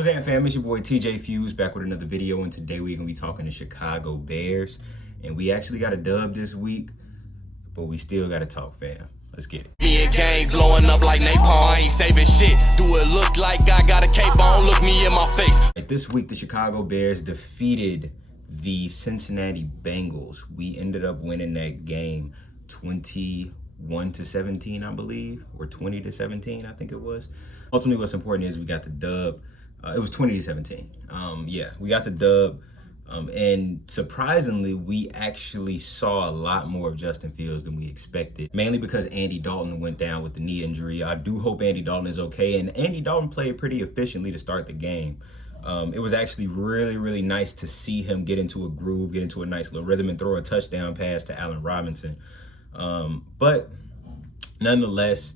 What's up, fam? It's your boy TJ Fuse back with another video, and today we're gonna be talking to Chicago Bears. And we actually got a dub this week, but we still gotta talk, fam. Let's get it. Me and gang blowing up like napalm. I ain't saving shit. Do it look like I got a cape on? Look me in my face. This week, the Chicago Bears defeated the Cincinnati Bengals. We ended up winning that game 21-17, I believe, or 20-17, I think it was. Ultimately, what's important is we got the dub. It was 20-17. Yeah, we got the dub. And surprisingly, we actually saw a lot more of Justin Fields than we expected, mainly because Andy Dalton went down with the knee injury. I do hope Andy Dalton is okay, and Andy Dalton played pretty efficiently to start the game. It was actually really, really nice to see him get into a groove, get into a nice little rhythm, and throw a touchdown pass to Allen Robinson. But nonetheless,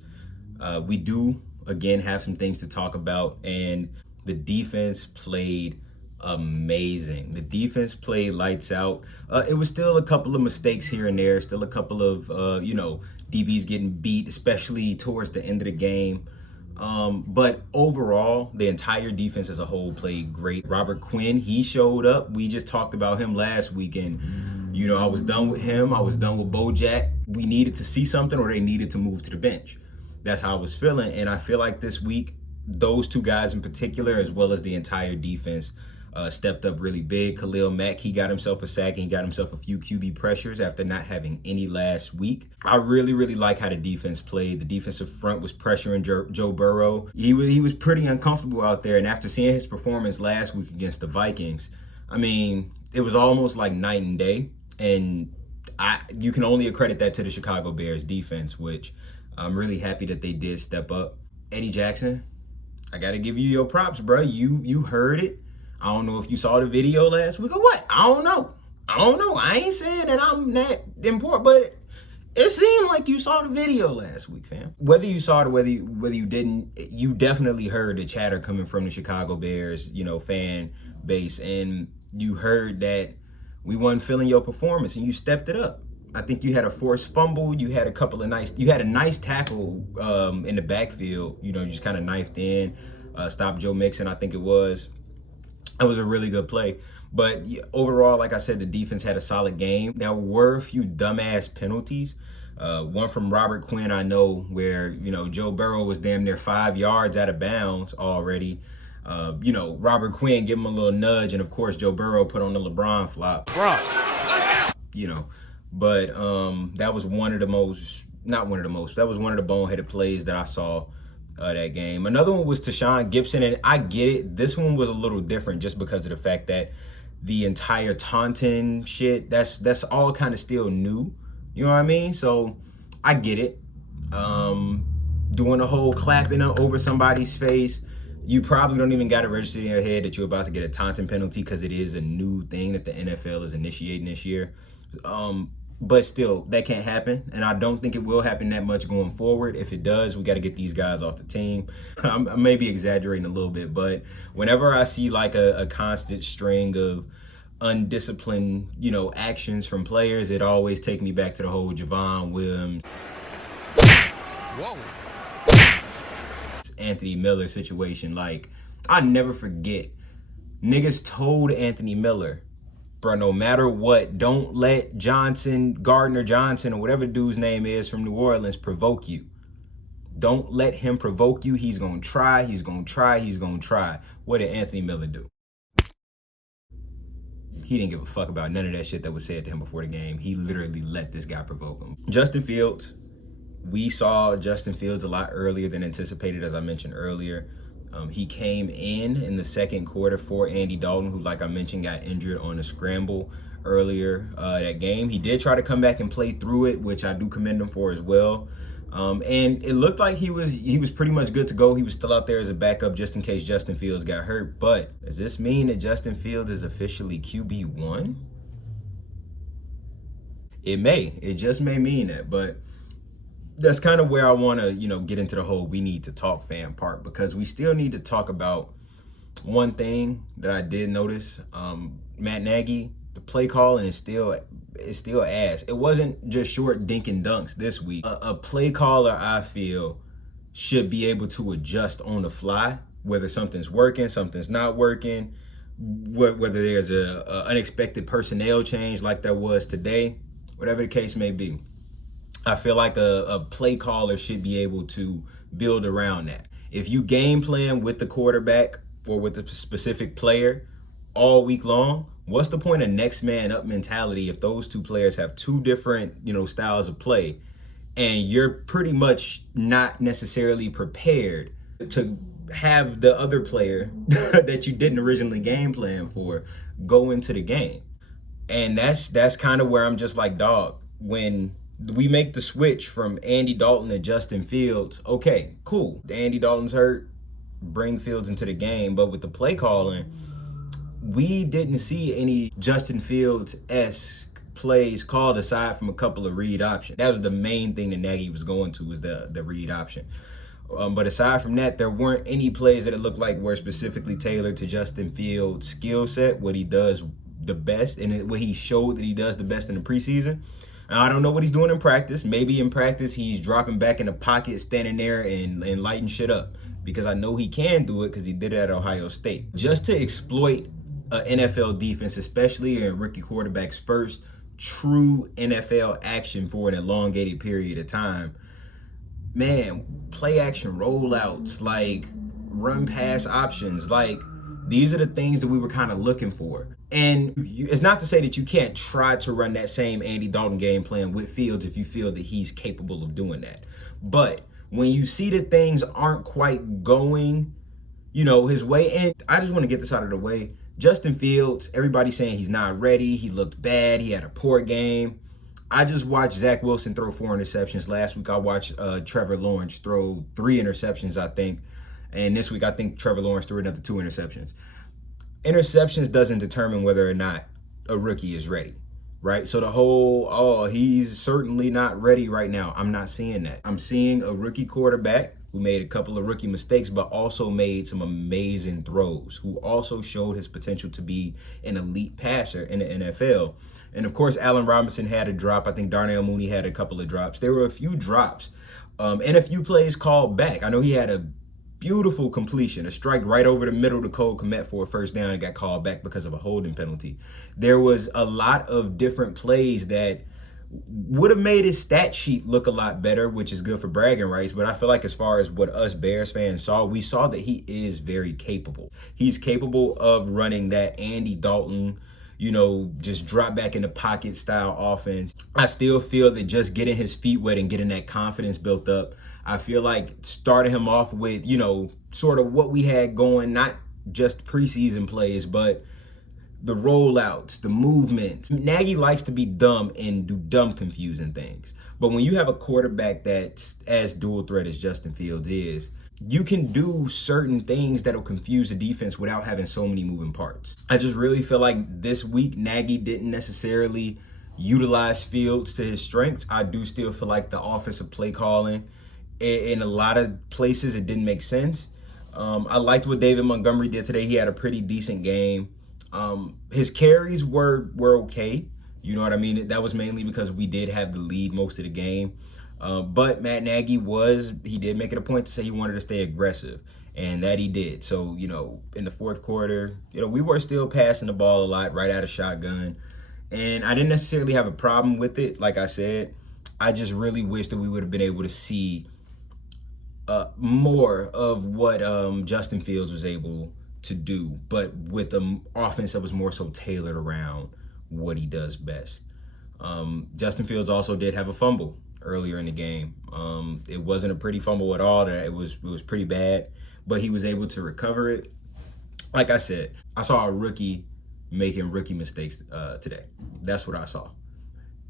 we do, again, have some things to talk about, and the defense played amazing. The defense played lights out. It was still a couple of mistakes here and there, still a couple of, DBs getting beat, especially towards the end of the game. But overall, the entire defense as a whole played great. Robert Quinn, he showed up. We just talked about him last week, and, I was done with him. I was done with Bojack. We needed to see something, or they needed to move to the bench. That's how I was feeling, and I feel like this week, those two guys in particular, as well as the entire defense, stepped up really big. Khalil Mack, he got himself a sack, and he got himself a few QB pressures after not having any last week. I really, really like how the defense played. The defensive front was pressuring Joe Burrow. He was pretty uncomfortable out there, and after seeing his performance last week against the Vikings, I mean, it was almost like night and day, and you can only accredit that to the Chicago Bears defense, which I'm really happy that they did step up. Eddie Jackson, I got to give you your props, bro. You heard it. I don't know if you saw the video last week or what. I don't know. I ain't saying that I'm that important, but it seemed like you saw the video last week, fam. Whether you saw it or whether you didn't, you definitely heard the chatter coming from the Chicago Bears, fan base, and you heard that we wasn't feeling your performance, and you stepped it up. I think you had a forced fumble. You had a nice tackle in the backfield. You just kind of knifed in, stopped Joe Mixon, I think it was. That was a really good play. But overall, like I said, the defense had a solid game. There were a few dumbass penalties. One from Robert Quinn, I know, where, Joe Burrow was damn near 5 yards out of bounds already. Robert Quinn gave him a little nudge, and of course, Joe Burrow put on the LeBron flop. But that was one of the boneheaded plays that I saw that game. Another one was Tashawn Gibson, and I get it. This one was a little different just because of the fact that the entire taunting shit, that's all kind of still new. You know what I mean? So I get it. Doing a whole clapping over somebody's face, you probably don't even got to register in your head that you're about to get a taunting penalty because it is a new thing that the NFL is initiating this year. But still, that can't happen, and I don't think it will happen that much going forward. If it does, we got to get these guys off the team. I may be exaggerating a little bit, but whenever I see like a constant string of undisciplined, actions from players, it always takes me back to the whole Javon Williams, Anthony Miller situation. Like, I never forget, niggas told Anthony Miller, bro, no matter what, don't let Gardner Johnson, or whatever dude's name is from New Orleans, provoke you. Don't let him provoke you. He's going to try. What did Anthony Miller do? He didn't give a fuck about none of that shit that was said to him before the game. He literally let this guy provoke him. Justin Fields, we saw Justin Fields a lot earlier than anticipated, as I mentioned earlier. He came in the second quarter for Andy Dalton, who, like I mentioned, got injured on a scramble earlier that game. He did try to come back and play through it, which I do commend him for as well. And it looked like he was pretty much good to go. He was still out there as a backup just in case Justin Fields got hurt. But does this mean that Justin Fields is officially QB1? It may. It just may mean that, but that's kind of where I want to, get into the whole we need to talk fan part, because we still need to talk about one thing that I did notice. Matt Nagy, the play calling is still ass. It wasn't just short dink and dunks this week. A play caller, I feel, should be able to adjust on the fly whether something's working, something's not working, whether there's a unexpected personnel change like there was today, whatever the case may be. I feel like a play caller should be able to build around that. If you game plan with the quarterback or with a specific player all week long, what's the point of next man up mentality if those two players have two different, styles of play, and you're pretty much not necessarily prepared to have the other player that you didn't originally game plan for go into the game? And that's kind of where I'm just like, dog, when we make the switch from Andy Dalton to Justin Fields, okay, cool. Andy Dalton's hurt, bring Fields into the game. But with the play calling, we didn't see any Justin Fields-esque plays called aside from a couple of read options. That was the main thing that Nagy was going to, was the read option. But aside from that, there weren't any plays that it looked like were specifically tailored to Justin Fields' skill set, what he does the best, and what he showed that he does the best in the preseason. I don't know what he's doing in practice. Maybe in practice he's dropping back in the pocket, standing there and lighting shit up, because I know he can do it because he did it at Ohio State. Just to exploit an NFL defense, especially a rookie quarterback's first true NFL action for an elongated period of time, man, play action rollouts, like run pass options, like these are the things that we were kind of looking for. And it's not to say that you can't try to run that same Andy Dalton game plan with Fields if you feel that he's capable of doing that. But when you see that things aren't quite going, his way, and I just want to get this out of the way. Justin Fields, everybody's saying he's not ready. He looked bad. He had a poor game. I just watched Zach Wilson throw 4 interceptions. Last week I watched Trevor Lawrence throw 3 interceptions, I think. And this week I think Trevor Lawrence threw another 2 interceptions. Interceptions doesn't determine whether or not a rookie is ready, right? So the whole, he's certainly not ready right now, I'm not seeing that. I'm seeing a rookie quarterback who made a couple of rookie mistakes, but also made some amazing throws, who also showed his potential to be an elite passer in the NFL. And of course, Allen Robinson had a drop. I think Darnell Mooney had a couple of drops. There were a few drops and a few plays called back. I know he had a beautiful completion, a strike right over the middle to Cole Kmet for a first down, and got called back because of a holding penalty. There was a lot of different plays that would have made his stat sheet look a lot better, which is good for bragging rights. But I feel like as far as what us Bears fans saw, we saw that he is very capable. He's capable of running that Andy Dalton, just drop back in the pocket style offense. I still feel that just getting his feet wet and getting that confidence built up, I feel like starting him off with, sort of what we had going, not just preseason plays, but the rollouts, the movements. Nagy likes to be dumb and do dumb, confusing things. But when you have a quarterback that's as dual threat as Justin Fields is, you can do certain things that'll confuse the defense without having so many moving parts. I just really feel like this week Nagy didn't necessarily utilize Fields to his strengths. I do still feel like the offensive play calling, in a lot of places, it didn't make sense. I liked what David Montgomery did today. He had a pretty decent game. His carries were okay. You know what I mean? That was mainly because we did have the lead most of the game. But Matt Nagy did make it a point to say he wanted to stay aggressive, and that he did. So, in the fourth quarter, we were still passing the ball a lot right out of shotgun. And I didn't necessarily have a problem with it. Like I said, I just really wish that we would have been able to see more of what Justin Fields was able to do, but with an offense that was more so tailored around what he does best. Justin Fields also did have a fumble earlier in the game. It wasn't a pretty fumble at all. It was pretty bad, but he was able to recover it. Like I said, I saw a rookie making rookie mistakes today. That's what I saw.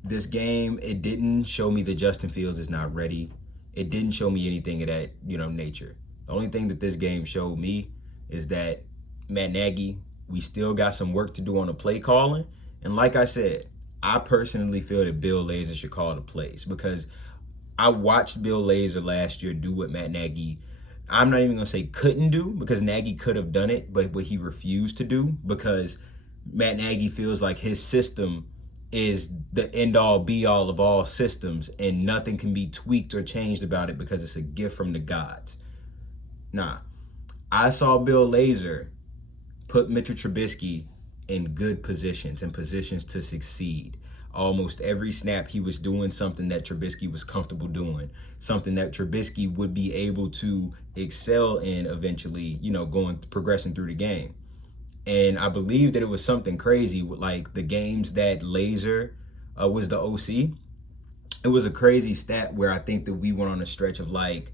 This game, it didn't show me that Justin Fields is not ready. It didn't show me anything of that, nature. The only thing that this game showed me is that Matt Nagy, we still got some work to do on the play calling. And like I said, I personally feel that Bill Lazor should call the plays, because I watched Bill Lazor last year do what Matt Nagy, I'm not even going to say couldn't do, because Nagy could have done it, but what he refused to do, because Matt Nagy feels like his system is the end-all, be-all of all systems, and nothing can be tweaked or changed about it because it's a gift from the gods. Nah, I saw Bill Lazor put Mitchell Trubisky in good positions and positions to succeed. Almost every snap he was doing something that Trubisky was comfortable doing, something that Trubisky would be able to excel in eventually, progressing through the game. And I believe that it was something crazy with like the games that Lazor was the OC. It was a crazy stat where I think that we went on a stretch of like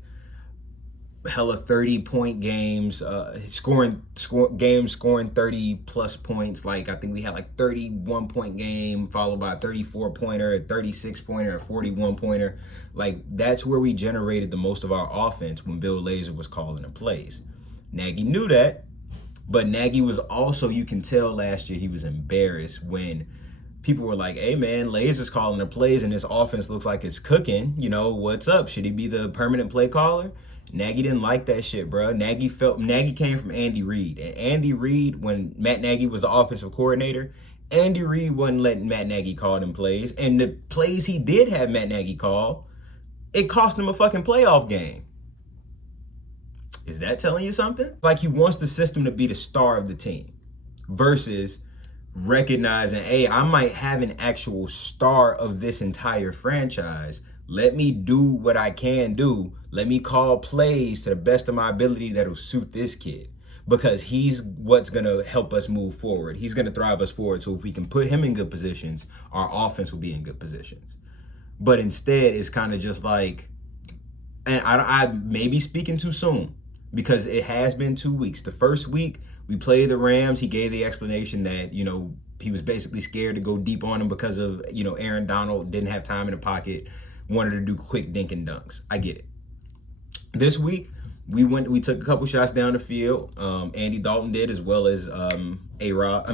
hella 30-point games, scoring 30 plus points. Like I think we had like 31-point game followed by a 34-pointer, a 36-pointer, a 41-pointer. Like that's where we generated the most of our offense when Bill Lazor was calling the plays. Nagy knew that, but Nagy was also, you can tell last year he was embarrassed when people were like, hey man, Lazor's calling the plays and this offense looks like it's cooking. What's up? Should he be the permanent play caller? Nagy didn't like that shit, bro. Nagy came from Andy Reid. And Andy Reid, when Matt Nagy was the offensive coordinator, Andy Reid wasn't letting Matt Nagy call them plays. And the plays he did have Matt Nagy call, it cost him a fucking playoff game. Is that telling you something? Like he wants the system to be the star of the team versus recognizing, hey, I might have an actual star of this entire franchise. Let me do what I can do. Let me call plays to the best of my ability that'll suit this kid because he's what's going to help us move forward. He's going to drive us forward. So if we can put him in good positions, our offense will be in good positions. But instead, it's kind of just like, and I may be speaking too soon because it has been 2 weeks. The first week, we played the Rams. He gave the explanation that, he was basically scared to go deep on him because of, Aaron Donald didn't have time in the pocket, wanted to do quick dink and dunks. I get it. This week, we took a couple shots down the field. Andy Dalton did, as well as A-Rob,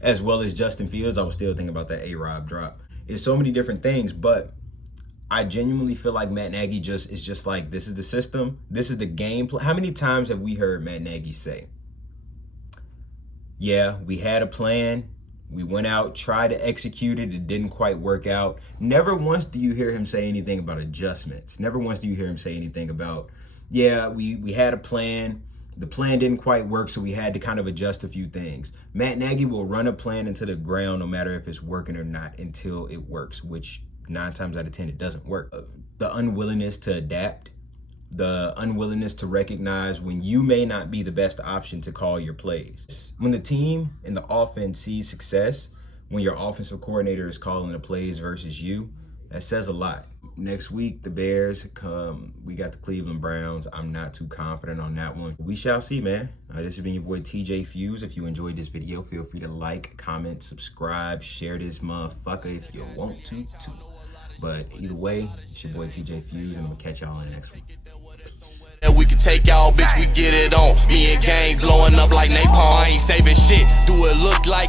as well as Justin Fields. I was still thinking about that A-Rob drop. It's so many different things, but I genuinely feel like Matt Nagy is just like, this is the system. This is the game plan. How many times have we heard Matt Nagy say, yeah, we had a plan. We went out, tried to execute it. It didn't quite work out. Never once do you hear him say anything about adjustments. Never once do you hear him say anything about, yeah, we had a plan. The plan didn't quite work, so we had to kind of adjust a few things. Matt Nagy will run a plan into the ground no matter if it's working or not until it works, which 9 times out of 10, it doesn't work. The unwillingness to adapt, the unwillingness to recognize when you may not be the best option to call your plays. When the team and the offense sees success, when your offensive coordinator is calling the plays versus you, that says a lot. Next week, the Bears come. We got the Cleveland Browns. I'm not too confident on that one. We shall see, man. This has been your boy TJ Fuse. If you enjoyed this video, feel free to like, comment, subscribe, share this motherfucker if you want to too. But either way, it's your boy TJ Fuse, and I'm gonna catch y'all in the next one. And we can take y'all, bitch, we get it on. Me and gang blowing up like napalm. I ain't saving shit. Do it look like